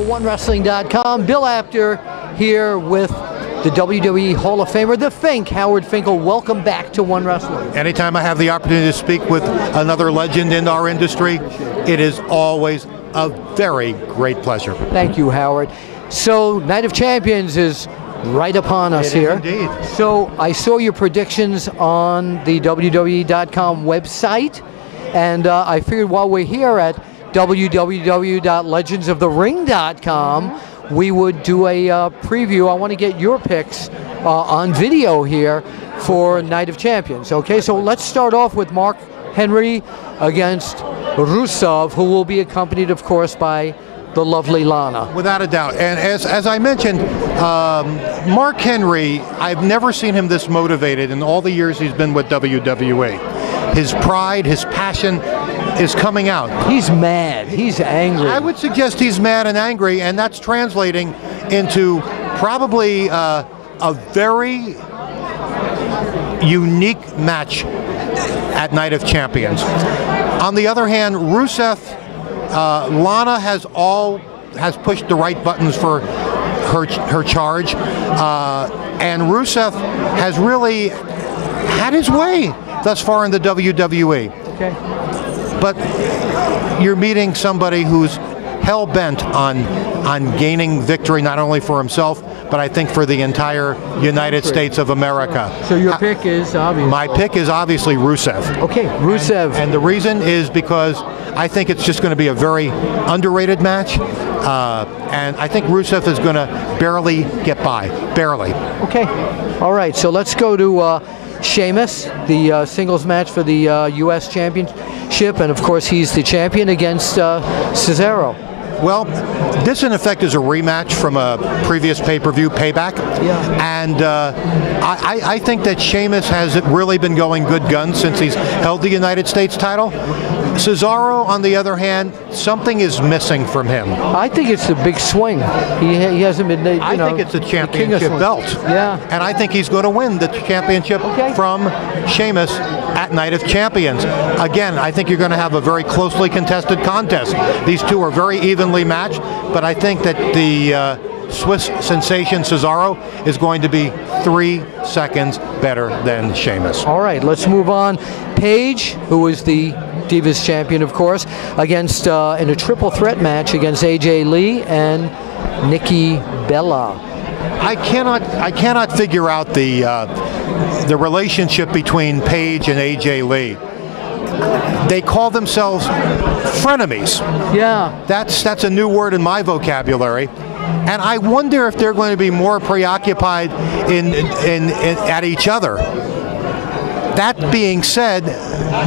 for OneWrestling.com. Bill Apter here with the WWE Hall of Famer, the Fink, Howard Finkel. Welcome back to One Wrestling. Anytime I have the opportunity to speak with another legend in our industry, it is always a very great pleasure. Thank you, Howard. So, Night of Champions is right upon us here. Indeed. So, I saw your predictions on the WWE.com website, and I figured while we're here at www.legendsofthering.com, we would do a preview. I want to get your picks on video here for Night of Champions. Okay, so let's start off with Mark Henry against Rusev, who will be accompanied, of course, by the lovely Lana. Without a doubt. And as I mentioned, Mark Henry, I've never seen him this motivated in all the years he's been with WWE. His pride, his passion is coming out. He's mad. He's angry. I would suggest he's mad and angry, and that's translating into probably a very unique match at Night of Champions. On the other hand, Rusev, Lana has pushed the right buttons for her charge, and Rusev has really had his way thus far in the WWE. Okay. But you're meeting somebody who's hell-bent on gaining victory, not only for himself, but I think for the entire United States of America. So your pick is obviously? My pick is obviously Rusev. Okay, Rusev. And the reason is because I think it's just going to be a very underrated match. And I think Rusev is going to barely get by. Barely. Okay. All right, so let's go to Sheamus, the singles match for the U.S. Championship, and of course he's the champion against Cesaro. Well, this in effect is a rematch from a previous pay-per-view, Payback. Yeah. And I think that Sheamus has really been going good guns since he's held the United States title. Cesaro, on the other hand, something is missing from him. I think it's the big swing. He hasn't been, I think it's a championship belt. Yeah. And I think he's going to win the championship from Sheamus at Night of Champions. Again, I think you're going to have a very closely contested contest. These two are very evenly matched, but I think that the Swiss sensation Cesaro is going to be 3 seconds better than Sheamus. All right, let's move on. Paige, who is the Divas champion, of course, against in a triple threat match against AJ Lee and Nikki Bella. I cannot figure out the relationship between Paige and AJ Lee. They call themselves frenemies. Yeah. That's a new word in my vocabulary. And I wonder if they're going to be more preoccupied at each other. That being said,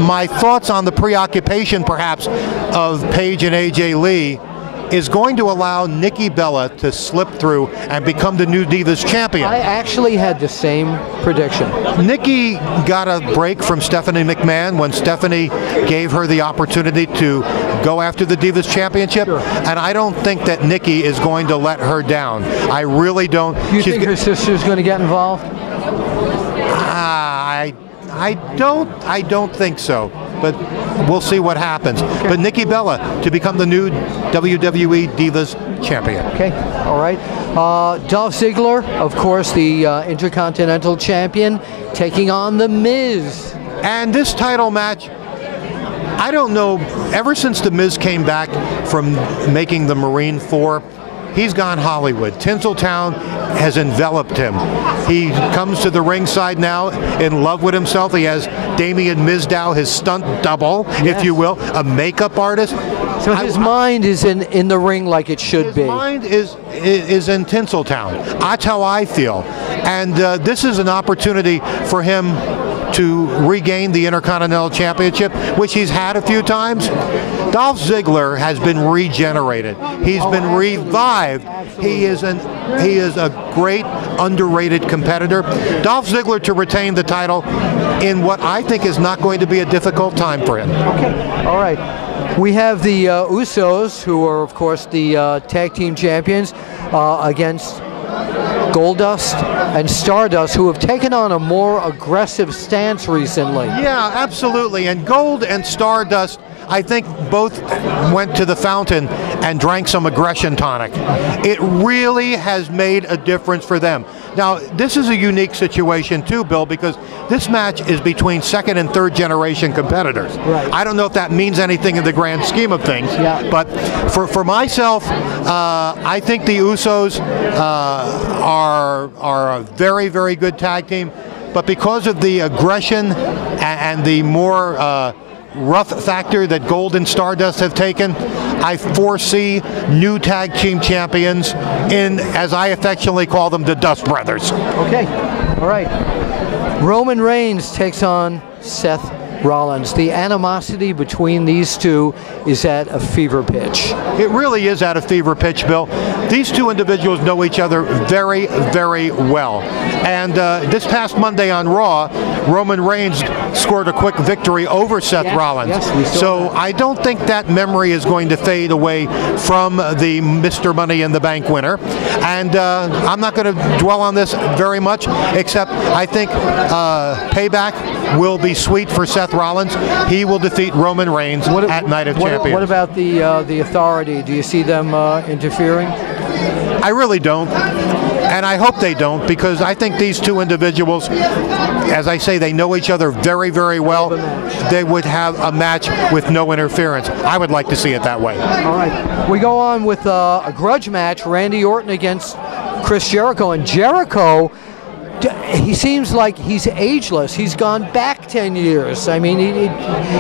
my thoughts on the preoccupation perhaps of Paige and AJ Lee is going to allow Nikki Bella to slip through and become the new Divas champion. I actually had the same prediction. Nikki got a break from Stephanie McMahon when Stephanie gave her the opportunity to go after the Divas championship, and I don't think that Nikki is going to let her down. I really don't. You think her sister's going to get involved? I don't think so, but we'll see what happens. Okay. But Nikki Bella to become the new WWE Divas champion. Okay, all right. Dolph Ziggler, of course, the Intercontinental champion, taking on The Miz. And this title match, I don't know, ever since The Miz came back from making the Marine 4, he's gone Hollywood. Tinseltown has enveloped him. He comes to the ringside now in love with himself. He has Damien Mizdow, his stunt double, if you will, a makeup artist. So his mind is in the ring like it should be. His mind is in Tinseltown. That's how I feel. And this is an opportunity for him to regain the Intercontinental Championship, which he's had a few times. Dolph Ziggler has been regenerated. He's been revived. He is a great underrated competitor. Dolph Ziggler to retain the title in what I think is not going to be a difficult time for him. Okay, all right. We have the Usos, who are, of course, the tag team champions, against Goldust and Stardust, who have taken on a more aggressive stance recently. Yeah, absolutely. And Gold and Stardust I think both went to the fountain and drank some aggression tonic. It really has made a difference for them. Now, this is a unique situation too, Bill, because this match is between second and third generation competitors. Right. I don't know if that means anything in the grand scheme of things, but for myself, I think the Usos are a very, very good tag team, but because of the aggression and the more rough factor that Gold and Stardust have taken, I foresee new tag team champions in, as I affectionately call them, the Dust Brothers. Okay, all right. Roman Reigns takes on Seth Rollins. The animosity between these two is at a fever pitch. It really is at a fever pitch, Bill. These two individuals know each other very, very well. And this past Monday on Raw, Roman Reigns scored a quick victory over Seth Rollins. Yes, we saw so that. I don't think that memory is going to fade away from the Mr. Money in the Bank winner. And I'm not going to dwell on this very much, except I think payback will be sweet for Seth Rollins. He will defeat Roman Reigns at Night of Champions. What about the Authority? Do you see them interfering? I really don't. And I hope they don't, because I think these two individuals, as I say, they know each other very, very well. They would have a match with no interference. I would like to see it that way. All right. We go on with a grudge match, Randy Orton against Chris Jericho. And Jericho, he seems like he's ageless. He's gone back 10 years. I mean,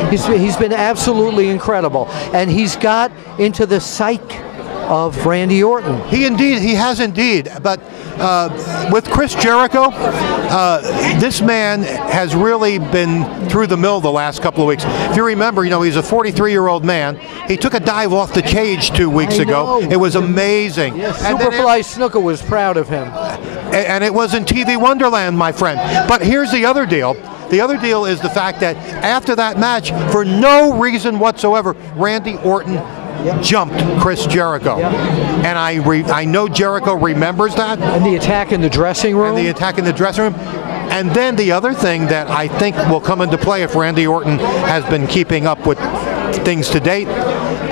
he's been absolutely incredible. And he's got into the psyche of Randy Orton. He has indeed. But with Chris Jericho, this man has really been through the mill the last couple of weeks. If you remember, he's a 43-year-old man. He took a dive off the cage 2 weeks ago. It was amazing. Yes, Superfly Snooker was proud of him. And it was in TV Wonderland, my friend. But here's the other deal. The other deal is the fact that after that match, for no reason whatsoever, Randy Orton jumped Chris Jericho. And I know Jericho remembers that. And the attack in the dressing room. And then the other thing that I think will come into play if Randy Orton has been keeping up with things to date,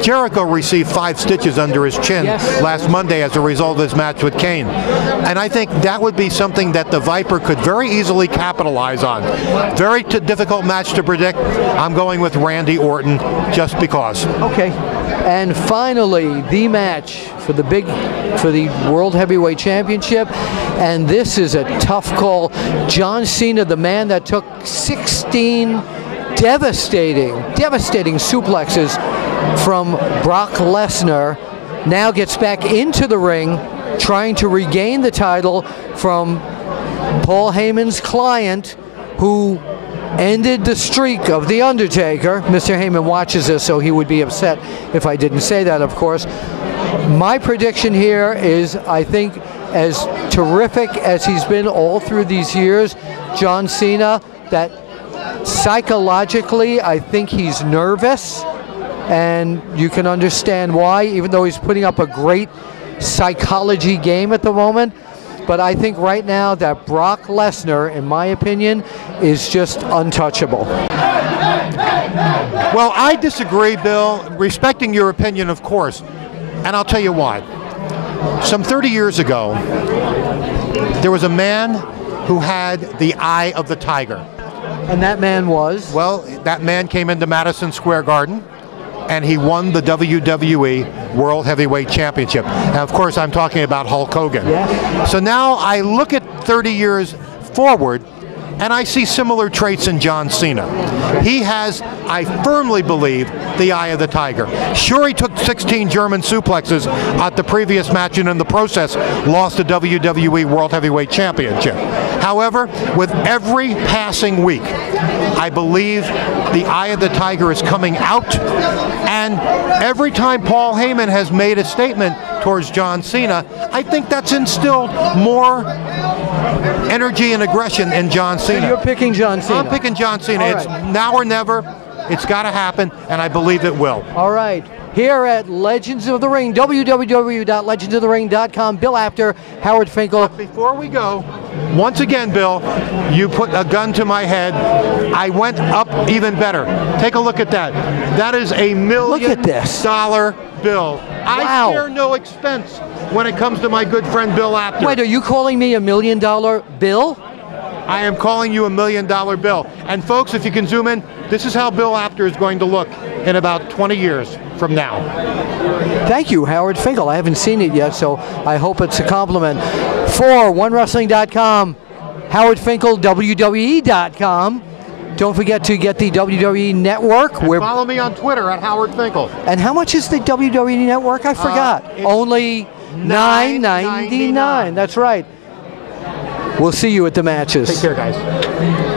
Jericho received 5 stitches under his chin last Monday as a result of his match with Kane. And I think that would be something that the Viper could very easily capitalize on. Very difficult match to predict. I'm going with Randy Orton just because. Okay. And finally, the match for the World Heavyweight Championship, and this is a tough call. John Cena, the man that took 16 devastating suplexes from Brock Lesnar, now gets back into the ring, trying to regain the title from Paul Heyman's client, who ended the streak of The Undertaker. Mr. Heyman watches this, so he would be upset if I didn't say that, of course. My prediction here is, I think, as terrific as he's been all through these years, John Cena, that psychologically, I think he's nervous, and you can understand why, even though he's putting up a great psychology game at the moment. But I think right now that Brock Lesnar, in my opinion, is just untouchable. Well, I disagree, Bill, respecting your opinion, of course, and I'll tell you why. Some 30 years ago, there was a man who had the eye of the tiger. And that man was? Well, that man came into Madison Square Garden, and he won the WWE World Heavyweight Championship. And of course, I'm talking about Hulk Hogan. Yeah. So now I look at 30 years forward, and I see similar traits in John Cena. He has, I firmly believe, the eye of the tiger. Sure, he took 16 German suplexes at the previous match, and in the process lost the WWE World Heavyweight Championship. However, with every passing week, I believe the eye of the tiger is coming out, and every time Paul Heyman has made a statement towards John Cena, I think that's instilled more energy and aggression in John Cena. So you're picking John Cena? I'm picking John Cena. All It's right. now or never. It's got to happen, and I believe it will. All right. Here at Legends of the Ring, www.legendsofthering.com, Bill Apter, Howard Finkel. Before we go, once again, Bill, you put a gun to my head. I went up even better. Take a look at that. That is a $1 million bill. Wow. I spare no expense when it comes to my good friend Bill Apter. Wait, are you calling me $1 million bill? I am calling you $1 million bill. And folks, if you can zoom in, this is how Bill Apter is going to look in about 20 years from now. Thank you, Howard Finkel. I haven't seen it yet, so I hope it's a compliment. For OneWrestling.com, Howard Finkel, WWE.com. Don't forget to get the WWE Network. Follow me on Twitter at Howard Finkel. And how much is the WWE Network? I forgot. Only $9.99. That's right. We'll see you at the matches. Take care, guys.